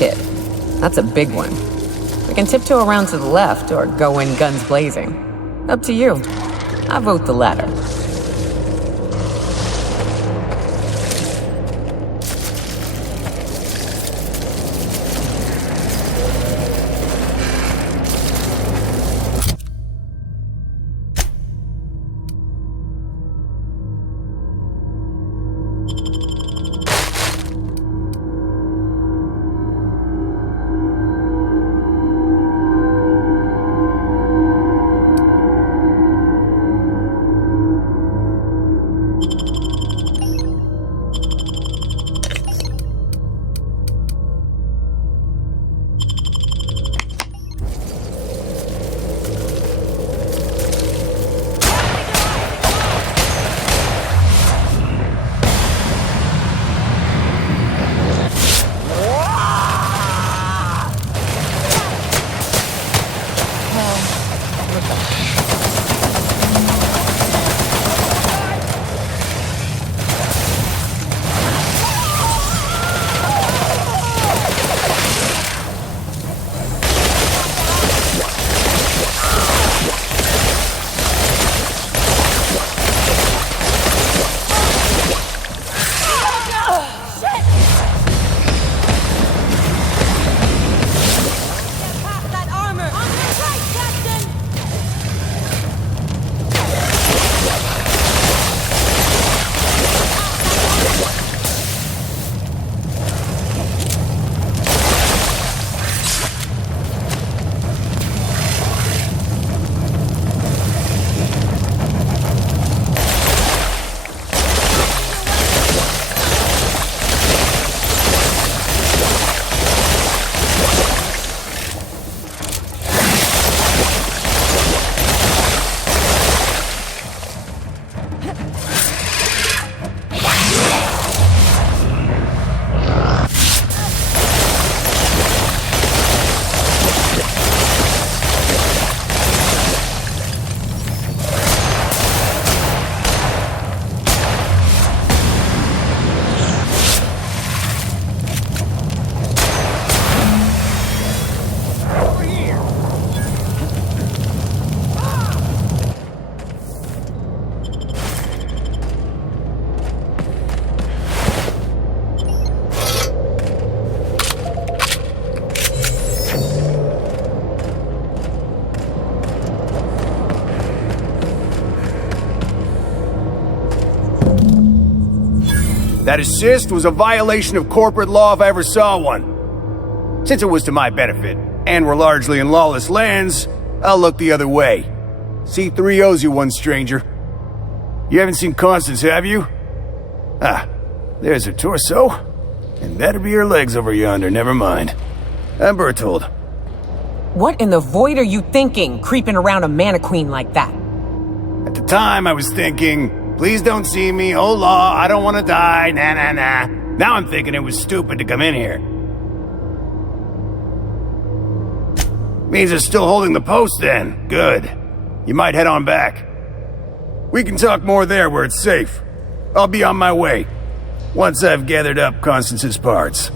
Shit, that's a big one. We can tiptoe around to the left or go in guns blazing. Up to you. I vote the latter. That assist was a violation of corporate law if I ever saw one. Since it was to my benefit, and we're largely in lawless lands, I'll look the other way. C3 owes you one, stranger. You haven't seen Constance, have you? Ah, there's her torso. And that'll be her legs over yonder, never mind. I'm Bertold. What in the void are you thinking, creeping around a mannequin like that? At the time, I was thinking, please don't see me, oh law, I don't want to die, nah nah nah. Now I'm thinking it was stupid to come in here. Means they're still holding the post then. Good. You might head on back. We can talk more there where it's safe. I'll be on my way, once I've gathered up Constance's parts.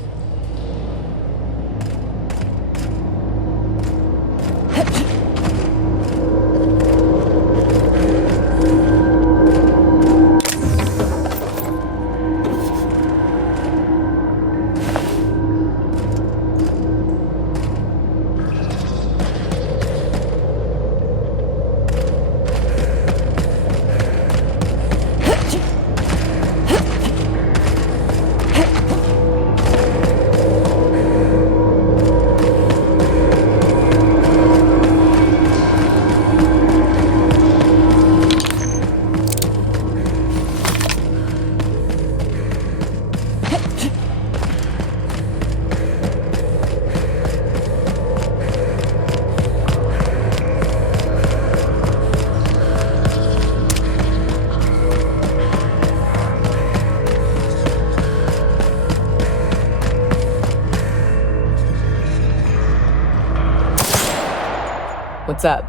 What's up?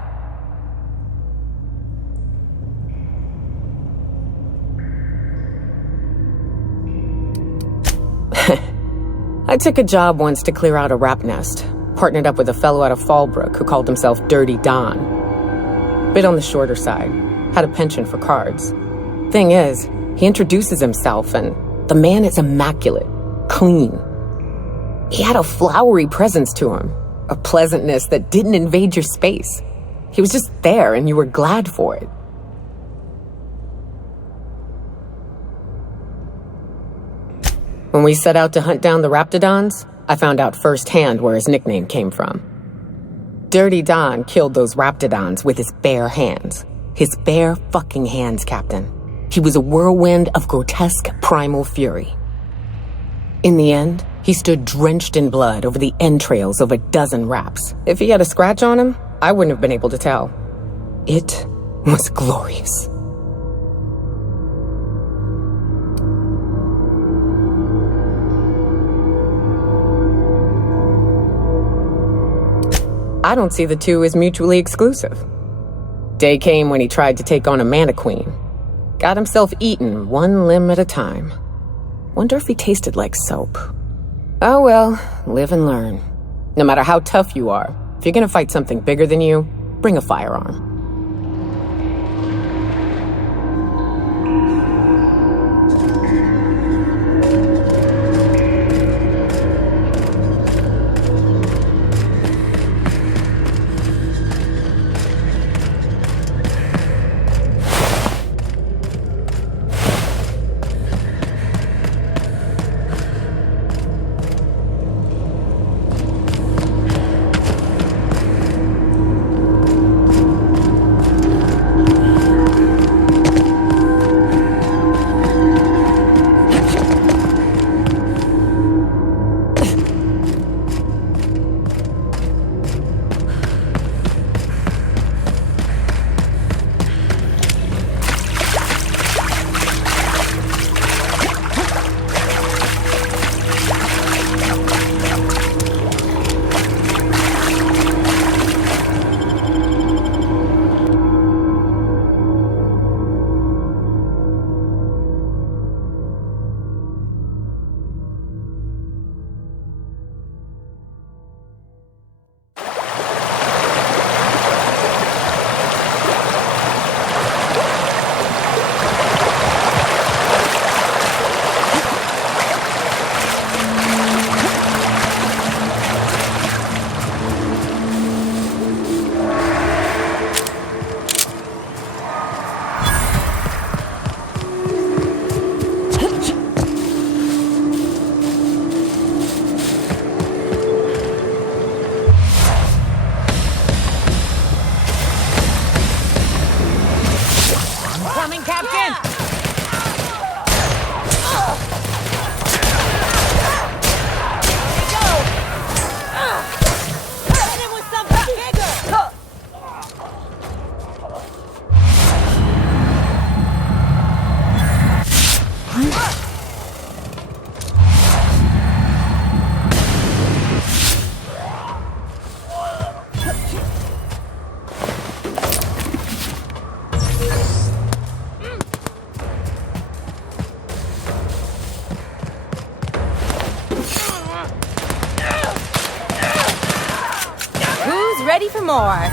I took a job once to clear out a rap nest. Partnered up with a fellow out of Fallbrook who called himself Dirty Don. Bit on the shorter side. Had a penchant for cards. Thing is, he introduces himself and the man is immaculate. Clean. He had a flowery presence to him. A pleasantness that didn't invade your space. He was just there and you were glad for it. When we set out to hunt down the Raptidons, I found out firsthand where his nickname came from. Dirty Don killed those Raptidons with his bare hands. His bare fucking hands, Captain. He was a whirlwind of grotesque primal fury. In the end, he stood drenched in blood over the entrails of a dozen raps. If he had a scratch on him, I wouldn't have been able to tell. It was glorious. I don't see the two as mutually exclusive. Day came when he tried to take on a Mana-Queen. Got himself eaten one limb at a time. Wonder if he tasted like soap. Oh well, live and learn. No matter how tough you are, if you're gonna fight something bigger than you, bring a firearm. Ready for more.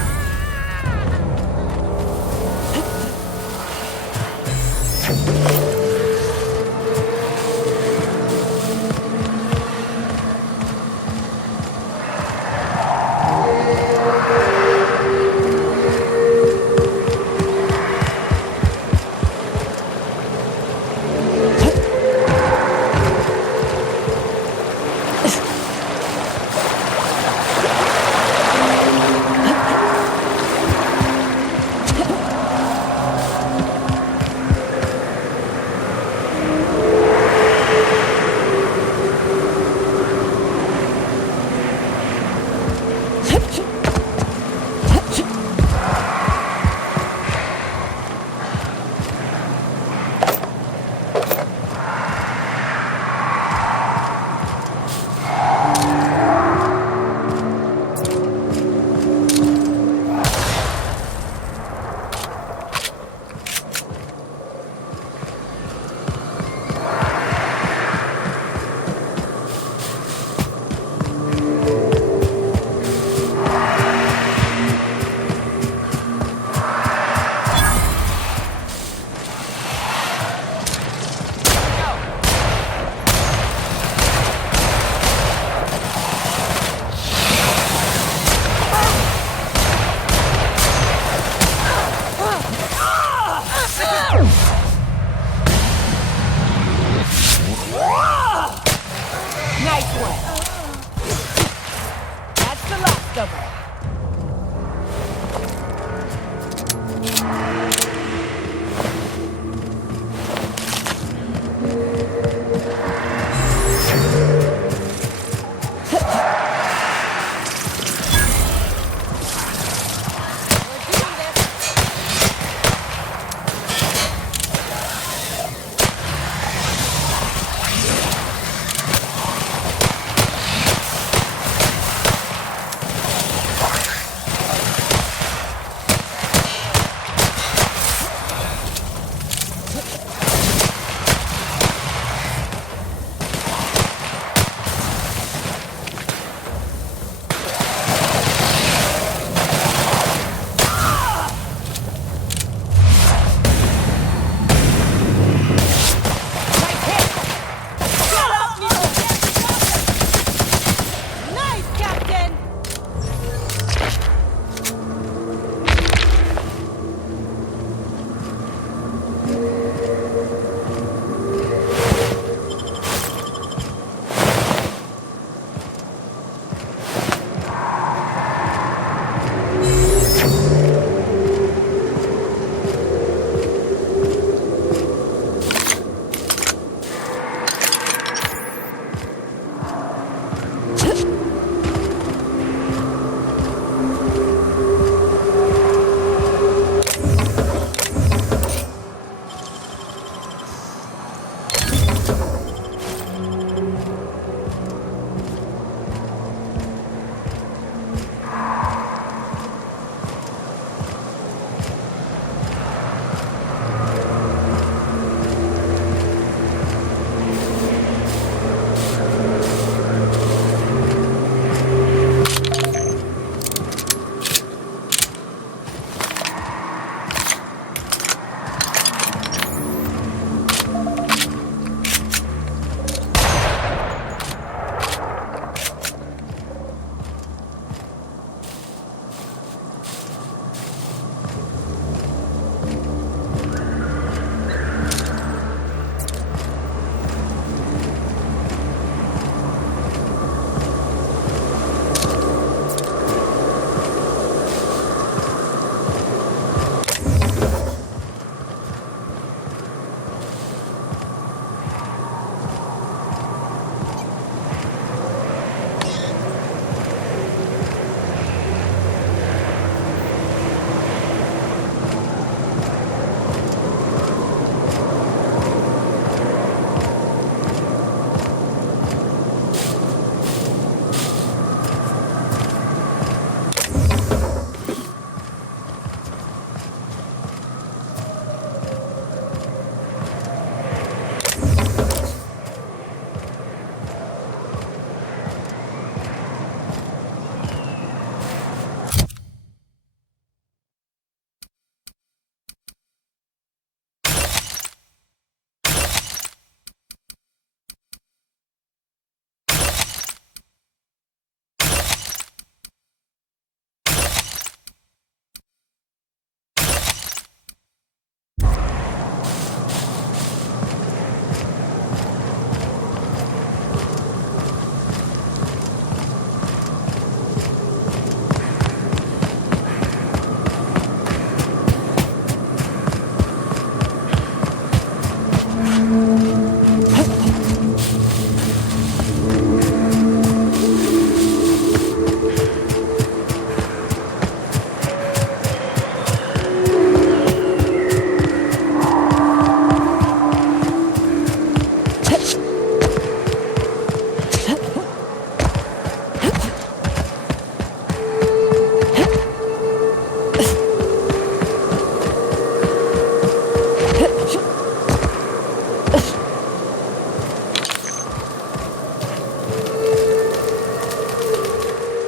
rest of them.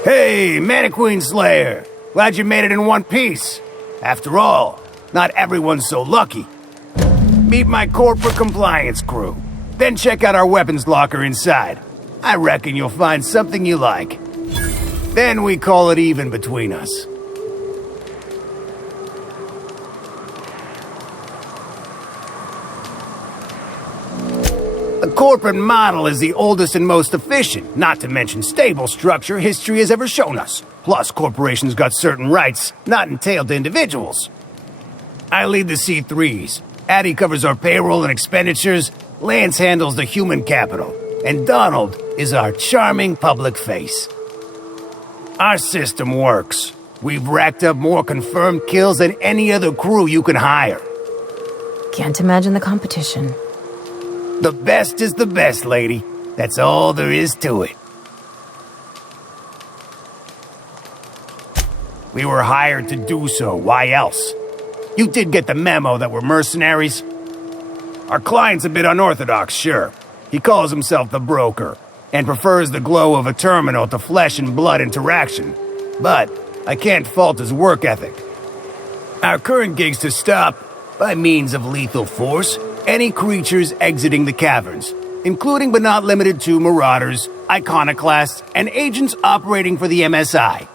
Hey, Mannequin Slayer! Glad you made it in one piece. After all, not everyone's so lucky. Meet my corporate compliance crew. Then check out our weapons locker inside. I reckon you'll find something you like. Then we call it even between us. The corporate model is the oldest and most efficient, not to mention stable structure history has ever shown us. Plus, corporations got certain rights not entailed to individuals. I lead the C3s. Addie covers our payroll and expenditures, Lance handles the human capital, and Donald is our charming public face. Our system works. We've racked up more confirmed kills than any other crew you can hire. Can't imagine the competition. The best is the best, lady. That's all there is to it. We were hired to do so. Why else? You did get the memo that we're mercenaries? Our client's a bit unorthodox, sure. He calls himself the broker, and prefers the glow of a terminal to flesh and blood interaction. But I can't fault his work ethic. Our current gig's to stop, by means of lethal force, any creatures exiting the caverns, including but not limited to marauders, iconoclasts, and agents operating for the MSI.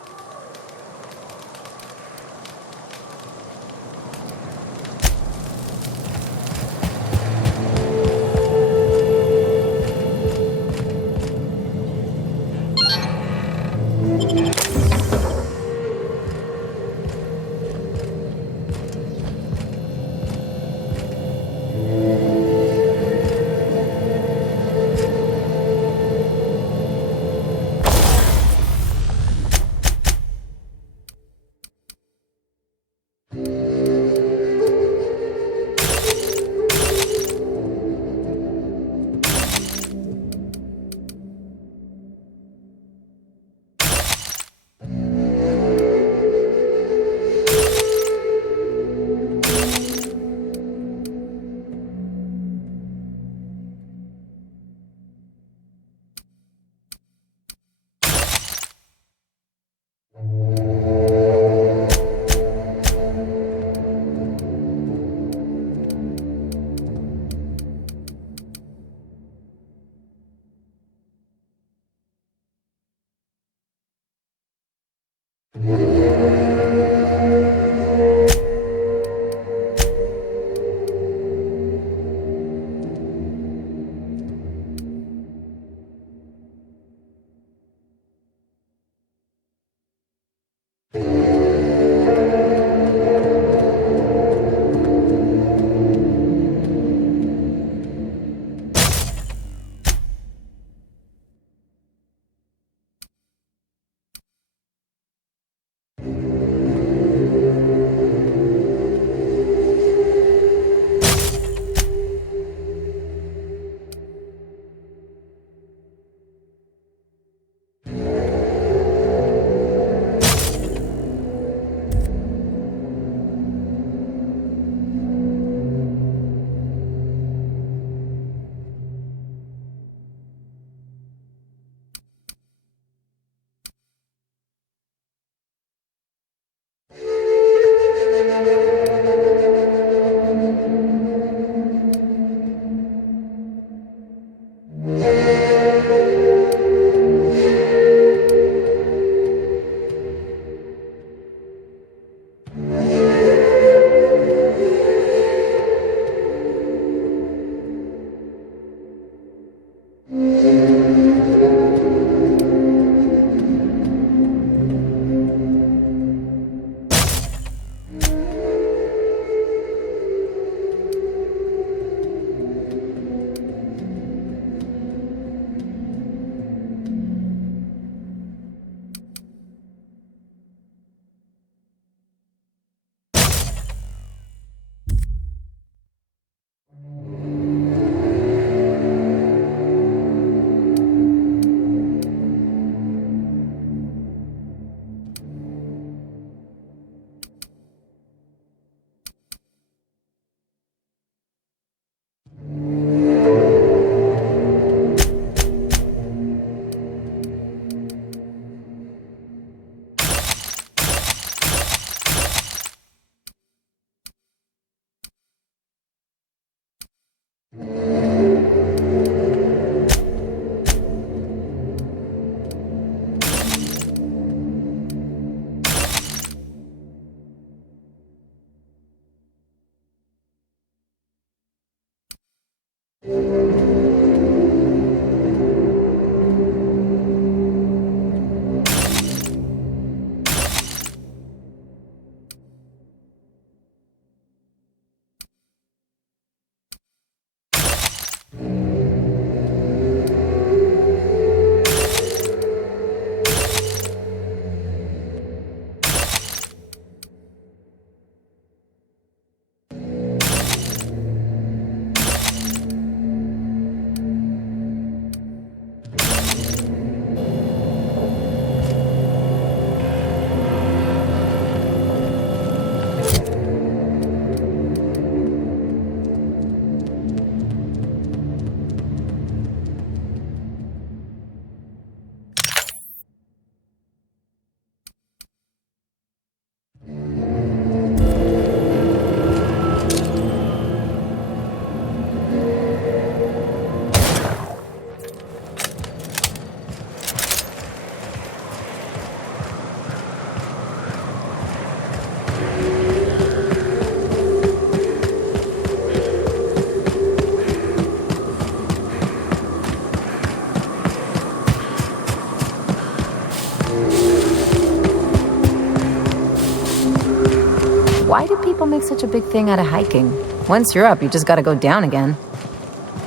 Why do people make such a big thing out of hiking? Once you're up, you just gotta go down again.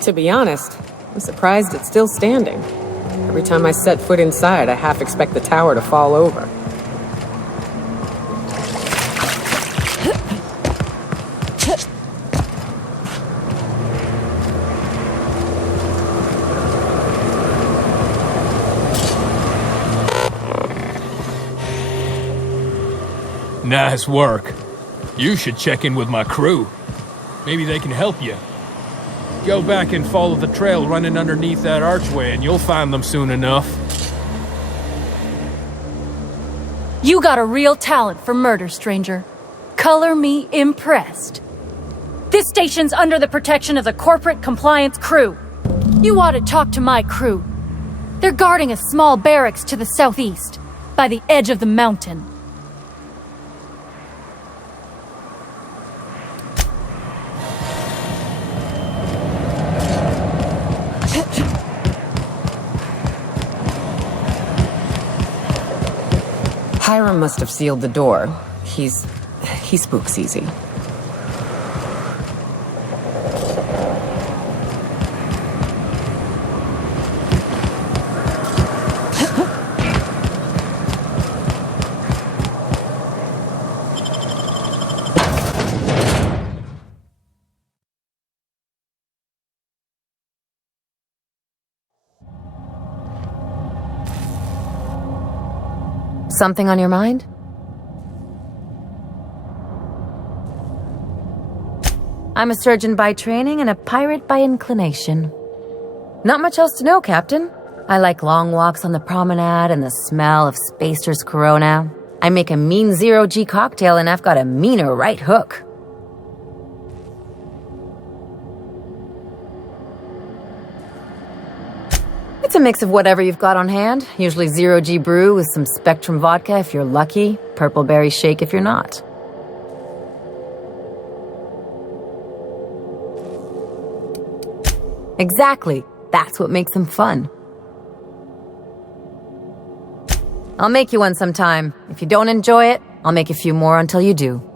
To be honest, I'm surprised it's still standing. Every time I set foot inside, I half expect the tower to fall over. Nice work. You should check in with my crew. Maybe they can help you. Go back and follow the trail running underneath that archway and you'll find them soon enough. You got a real talent for murder, stranger. Color me impressed. This station's under the protection of the Corporate Compliance Crew. You ought to talk to my crew. They're guarding a small barracks to the southeast, by the edge of the mountain. Hiram must have sealed the door. He spooks easy. Something on your mind? I'm a surgeon by training and a pirate by inclination. Not much else to know, Captain. I like long walks on the promenade and the smell of Spacer's Corona. I make a mean zero-G cocktail and I've got a meaner right hook. It's a mix of whatever you've got on hand. Usually zero-G brew with some Spectrum vodka if you're lucky, purple berry shake if you're not. Exactly. That's what makes them fun. I'll make you one sometime. If you don't enjoy it, I'll make a few more until you do.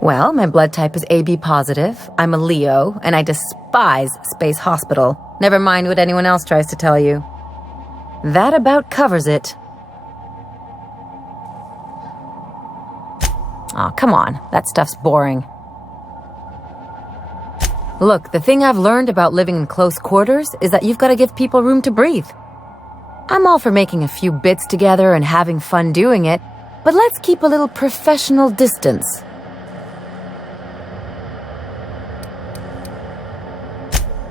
Well, my blood type is AB positive, I'm a Leo, and I despise Space Hospital. Never mind what anyone else tries to tell you. That about covers it. Aw, come on. That stuff's boring. Look, the thing I've learned about living in close quarters is that you've got to give people room to breathe. I'm all for making a few bits together and having fun doing it, but let's keep a little professional distance.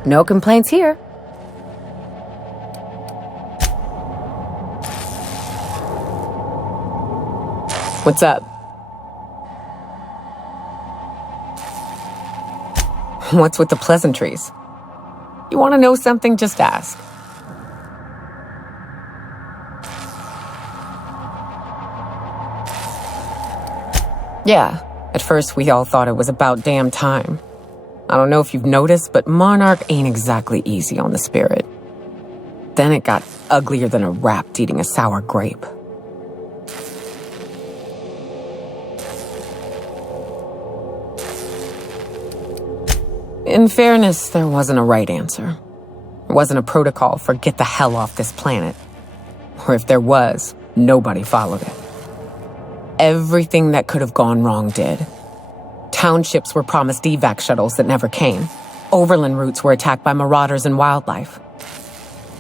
No complaints here. What's up? What's with the pleasantries? You want to know something? Just ask. Yeah, at first we all thought it was about damn time. I don't know if you've noticed, but Monarch ain't exactly easy on the spirit. Then it got uglier than a rat eating a sour grape. In fairness, there wasn't a right answer. There wasn't a protocol for get the hell off this planet. Or if there was, nobody followed it. Everything that could have gone wrong did. Townships were promised evac shuttles that never came. Overland routes were attacked by marauders and wildlife.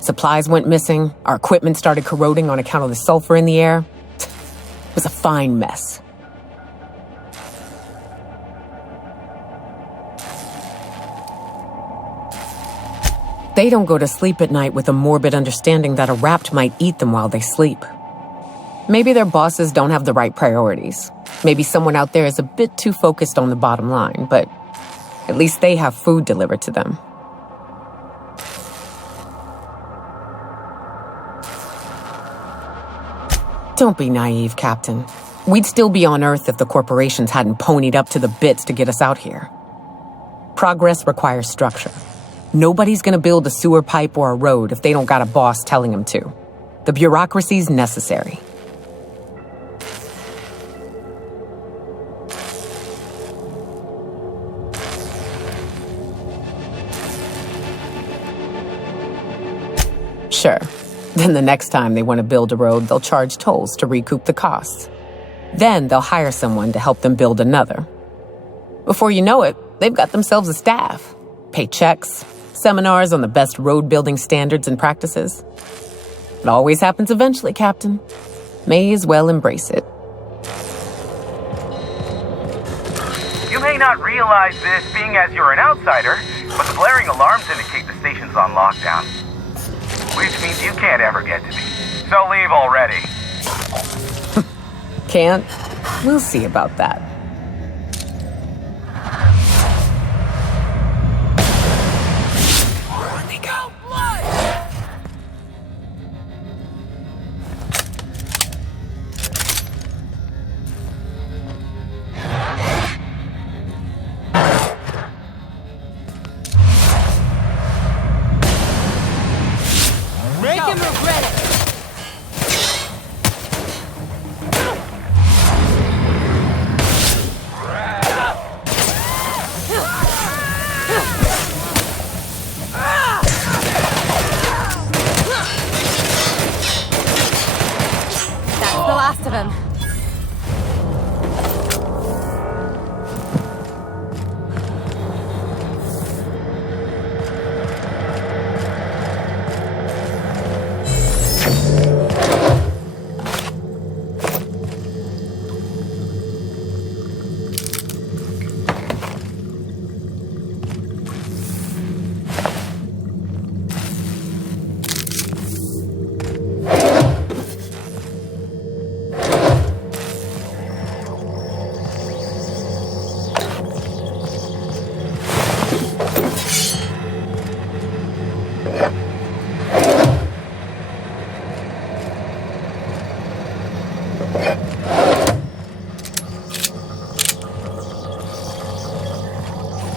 Supplies went missing, our equipment started corroding on account of the sulfur in the air. It was a fine mess. They don't go to sleep at night with a morbid understanding that a rapt might eat them while they sleep. Maybe their bosses don't have the right priorities. Maybe someone out there is a bit too focused on the bottom line, but at least they have food delivered to them. Don't be naive, Captain. We'd still be on Earth if the corporations hadn't ponied up to the bits to get us out here. Progress requires structure. Nobody's gonna build a sewer pipe or a road if they don't got a boss telling them to. The bureaucracy's necessary. Sure. Then the next time they want to build a road, they'll charge tolls to recoup the costs. Then they'll hire someone to help them build another. Before you know it, they've got themselves a staff. Pay checks, seminars on the best road building standards and practices. It always happens eventually, Captain. May as well embrace it. You may not realize this being as you're an outsider, but the blaring alarms indicate the station's on lockdown. Which means you can't ever get to me. So leave already. Can't? We'll see about that. Make him regret it! That's the last of him.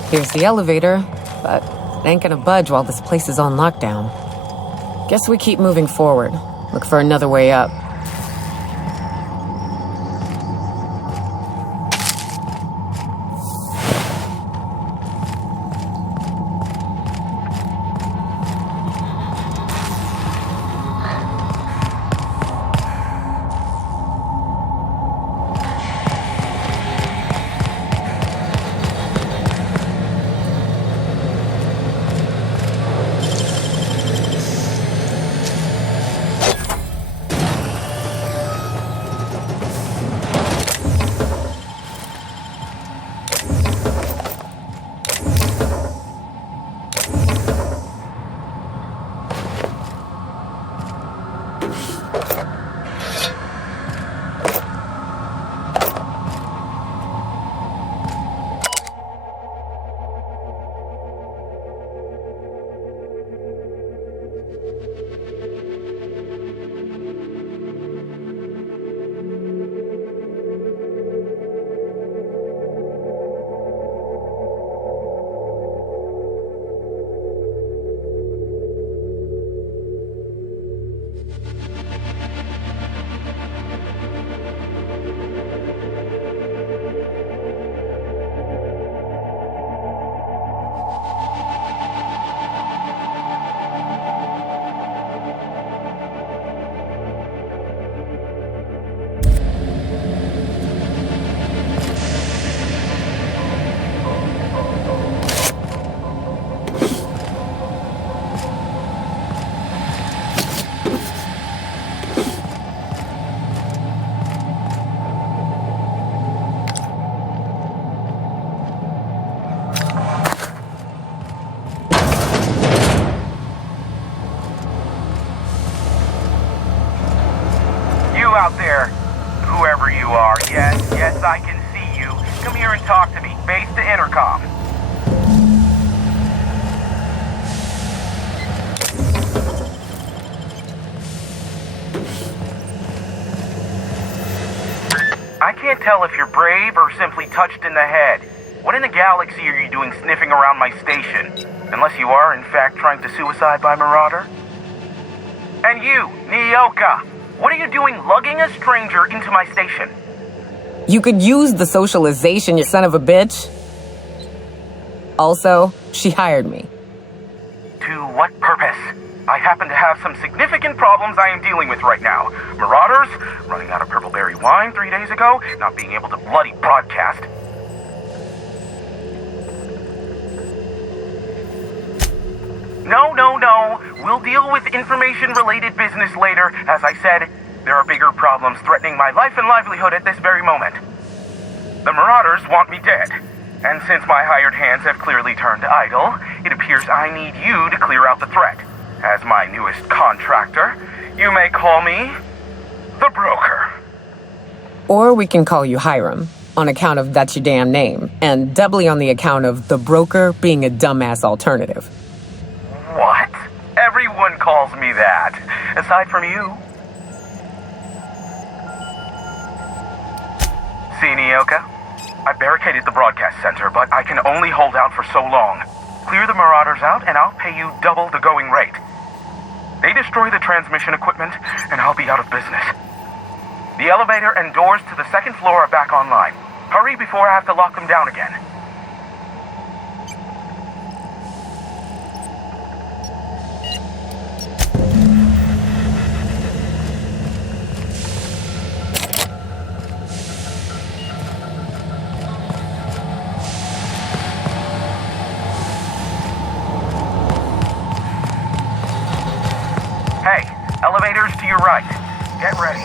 Here's the elevator, but it ain't gonna budge while this place is on lockdown. Guess we keep moving forward. Look for another way up. Out there, whoever you are, yes, I can see you. Come here and talk to me. Base to intercom. I can't tell if you're brave or simply touched in the head. What in the galaxy are you doing sniffing around my station? Unless you are, in fact, trying to suicide by Marauder? And you, Nyoka! What are you doing lugging a stranger into my station? You could use the socialization, you son of a bitch. Also, she hired me. To what purpose? I happen to have some significant problems I am dealing with right now. Marauders, running out of purple berry wine 3 days ago, not being able to bloody broadcast. No. We'll deal with information-related business later. As I said, there are bigger problems threatening my life and livelihood at this very moment. The Marauders want me dead. And since my hired hands have clearly turned idle, it appears I need you to clear out the threat. As my newest contractor, you may call me the Broker. Or we can call you Hiram, on account of that's your damn name, and doubly on the account of the Broker being a dumbass alternative. What? Everyone calls me that, aside from you. See, Nyoka? I barricaded the broadcast center, but I can only hold out for so long. Clear the Marauders out, and I'll pay you double the going rate. They destroy the transmission equipment, and I'll be out of business. The elevator and doors to the second floor are back online. Hurry before I have to lock them down again. Hey, elevators to your right. Get ready.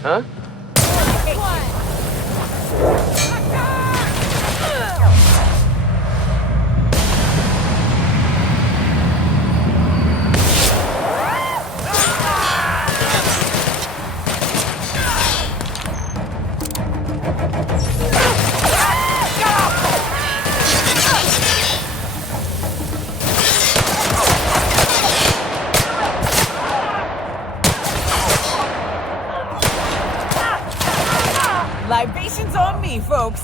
Huh? Libations on me, folks.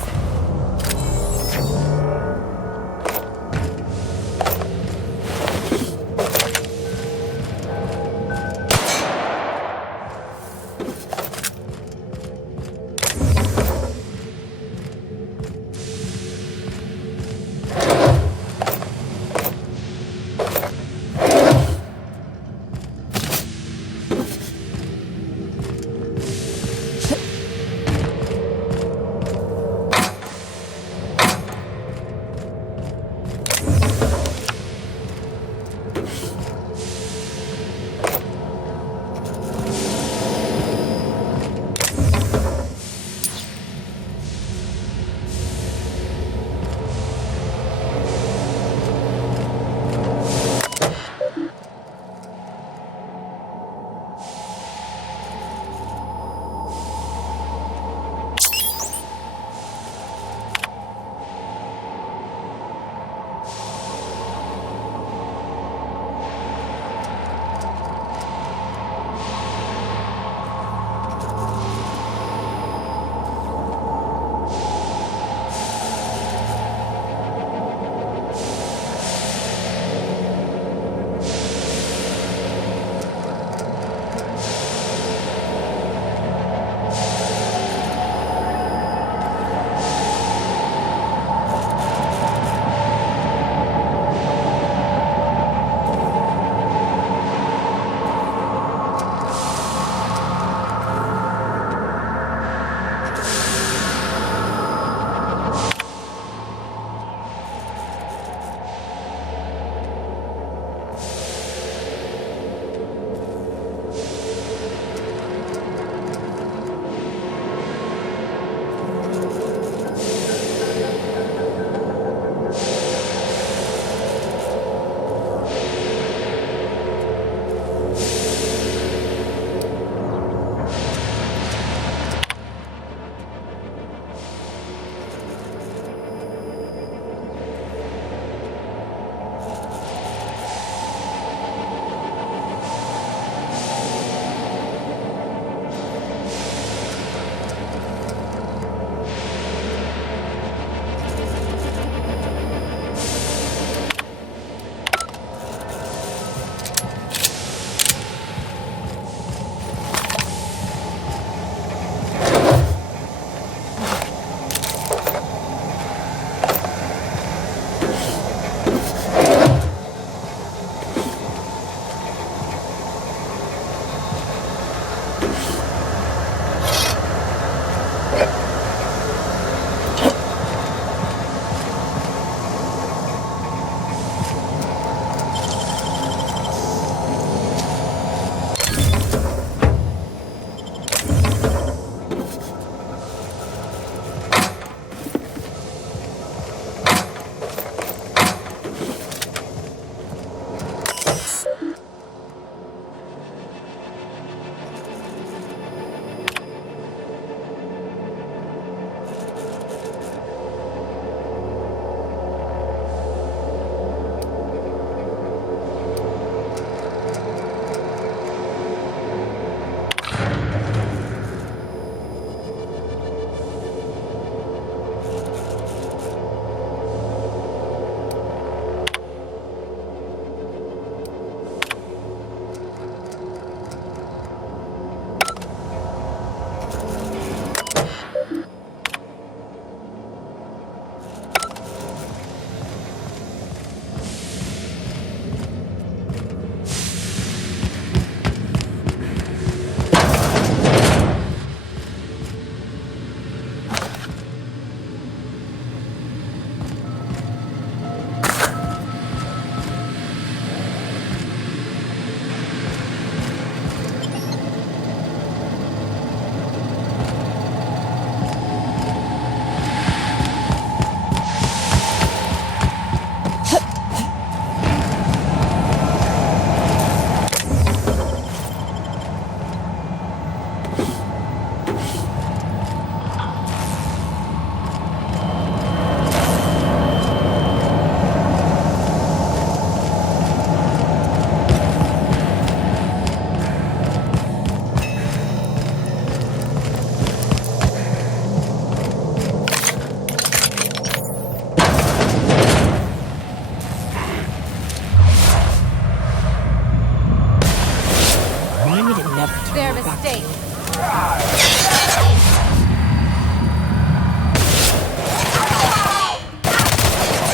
their mistake.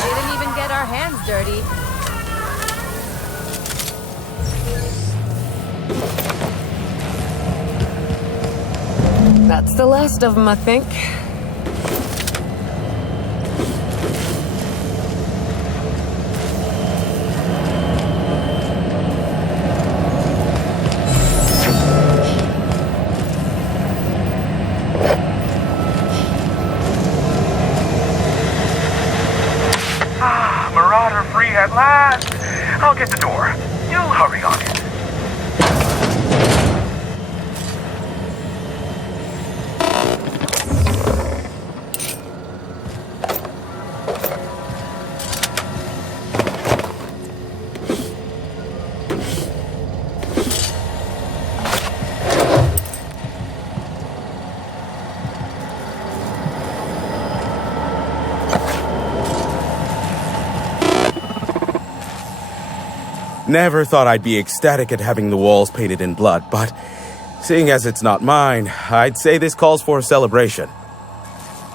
Didn't even get our hands dirty. That's the last of them, I think. Marauder free at last. I'll get the door. You hurry on it. Never thought I'd be ecstatic at having the walls painted in blood, but seeing as it's not mine, I'd say this calls for a celebration.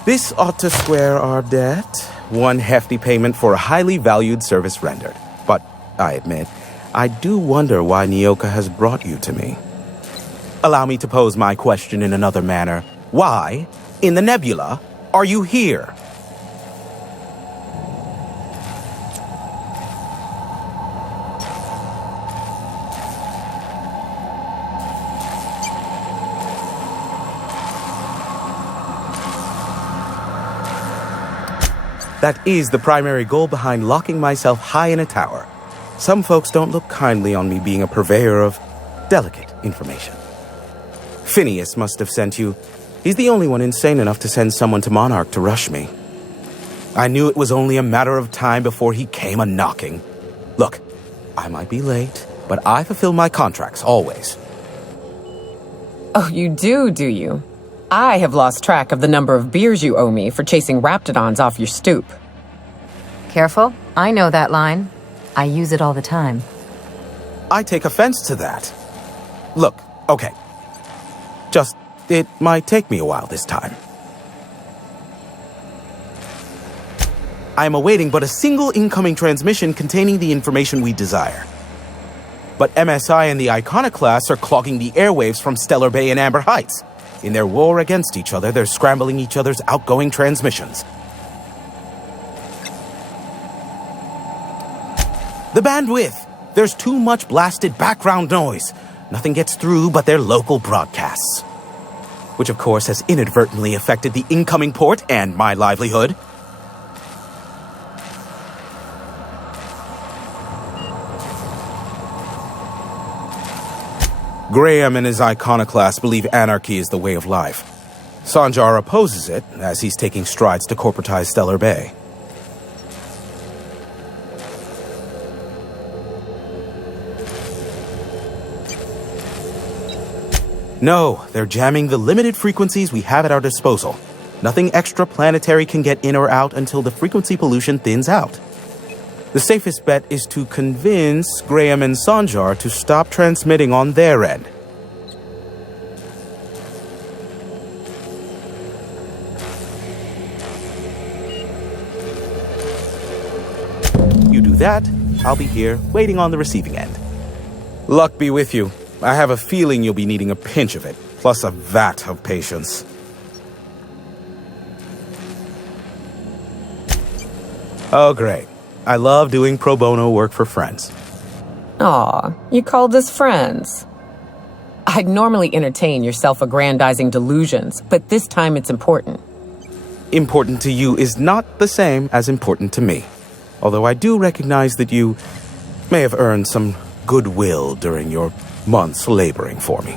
This ought to square our debt. One hefty payment for a highly valued service rendered. But I admit, I do wonder why Nyoka has brought you to me. Allow me to pose my question in another manner. Why, in the nebula, are you here? That is the primary goal behind locking myself high in a tower. Some folks don't look kindly on me being a purveyor of delicate information. Phineas must have sent you. He's the only one insane enough to send someone to Monarch to rush me. I knew it was only a matter of time before he came a-knocking. Look, I might be late, but I fulfill my contracts always. Oh, you do you? I have lost track of the number of beers you owe me for chasing raptidons off your stoop. Careful, I know that line. I use it all the time. I take offense to that. Look, okay. Just, it might take me a while this time. I am awaiting but a single incoming transmission containing the information we desire. But MSI and the Iconoclasts are clogging the airwaves from Stellar Bay and Amber Heights. In their war against each other, they're scrambling each other's outgoing transmissions. The bandwidth! There's too much blasted background noise. Nothing gets through but their local broadcasts. Which of course has inadvertently affected the incoming port and my livelihood. Graham and his iconoclasts believe anarchy is the way of life. Sanjar opposes it, as he's taking strides to corporatize Stellar Bay. No, they're jamming the limited frequencies we have at our disposal. Nothing extraplanetary can get in or out until the frequency pollution thins out. The safest bet is to convince Graham and Sanjar to stop transmitting on their end. You do that, I'll be here, waiting on the receiving end. Luck be with you. I have a feeling you'll be needing a pinch of it, plus a vat of patience. Oh, great. I love doing pro bono work for friends. Aw, you called us friends. I'd normally entertain your self-aggrandizing delusions, but this time it's important. Important to you is not the same as important to me. Although I do recognize that you may have earned some goodwill during your months laboring for me.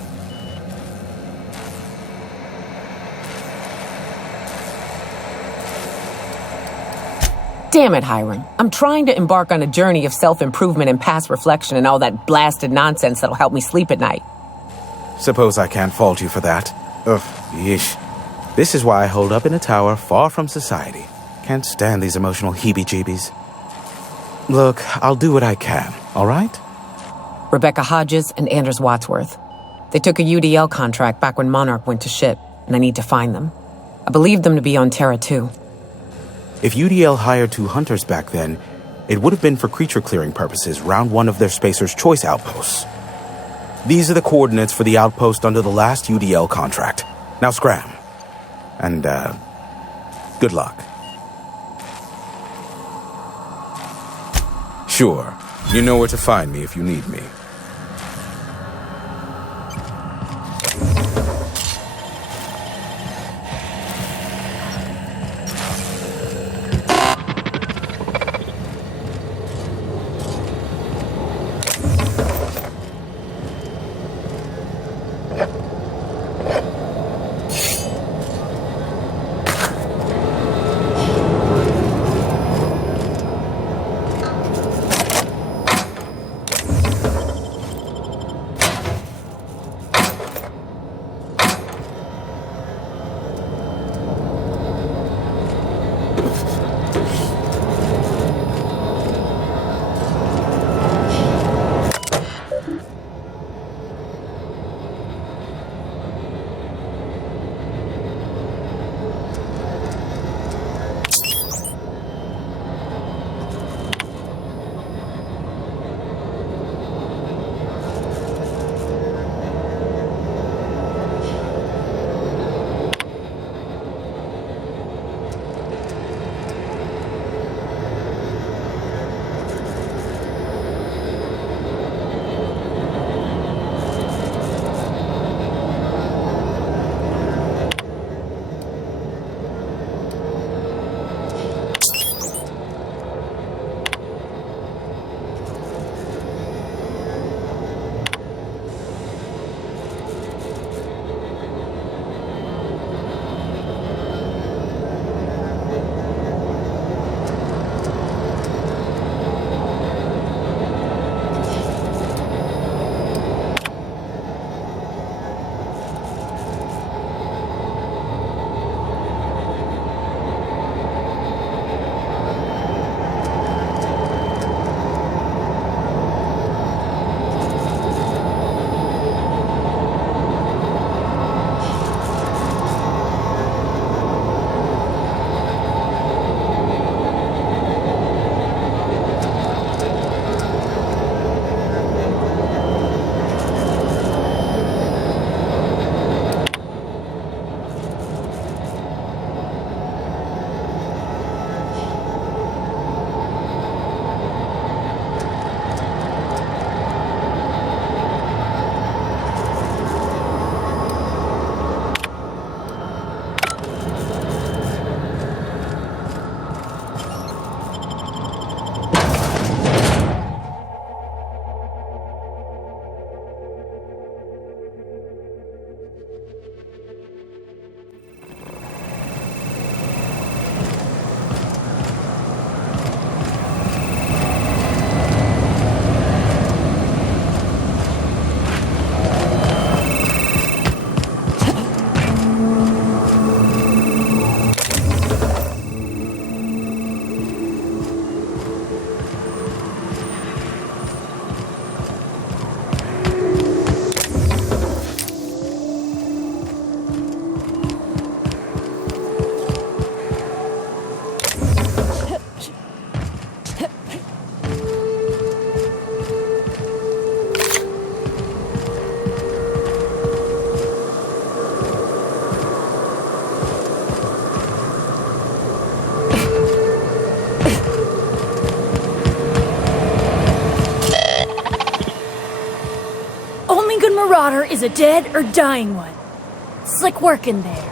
Damn it, Hiram. I'm trying to embark on a journey of self-improvement and past reflection and all that blasted nonsense that'll help me sleep at night. Suppose I can't fault you for that. Ugh, yeesh. This is why I hold up in a tower far from society. Can't stand these emotional heebie-jeebies. Look, I'll do what I can, all right? Rebecca Hodges and Anders Wadsworth. They took a UDL contract back when Monarch went to shit, and I need to find them. I believe them to be on Terra 2. If UDL hired 2 hunters back then, it would have been for creature clearing purposes round one of their Spacer's Choice outposts. These are the coordinates for the outpost under the last UDL contract. Now scram. And, good luck. Sure, you know where to find me if you need me. Marauder is a dead or dying one. Slick work in there.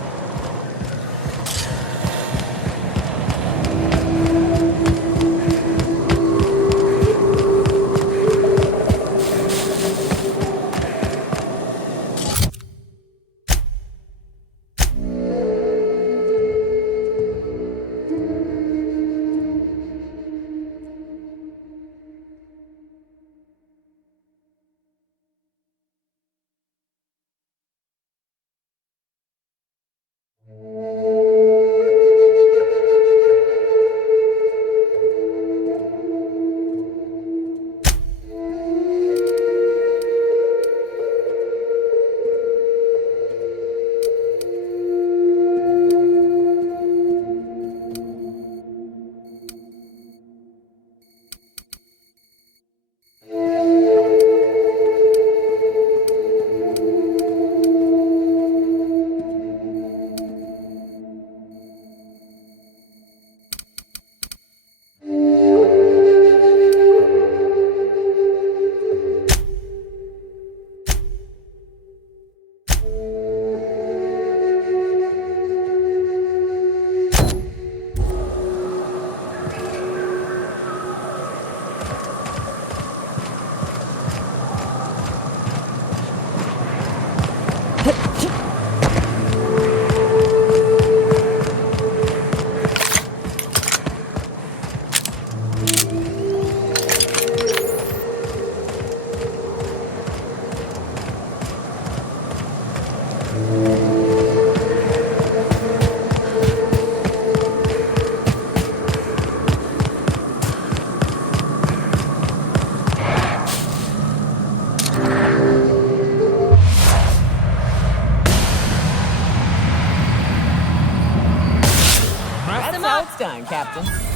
That's how it's done, Captain.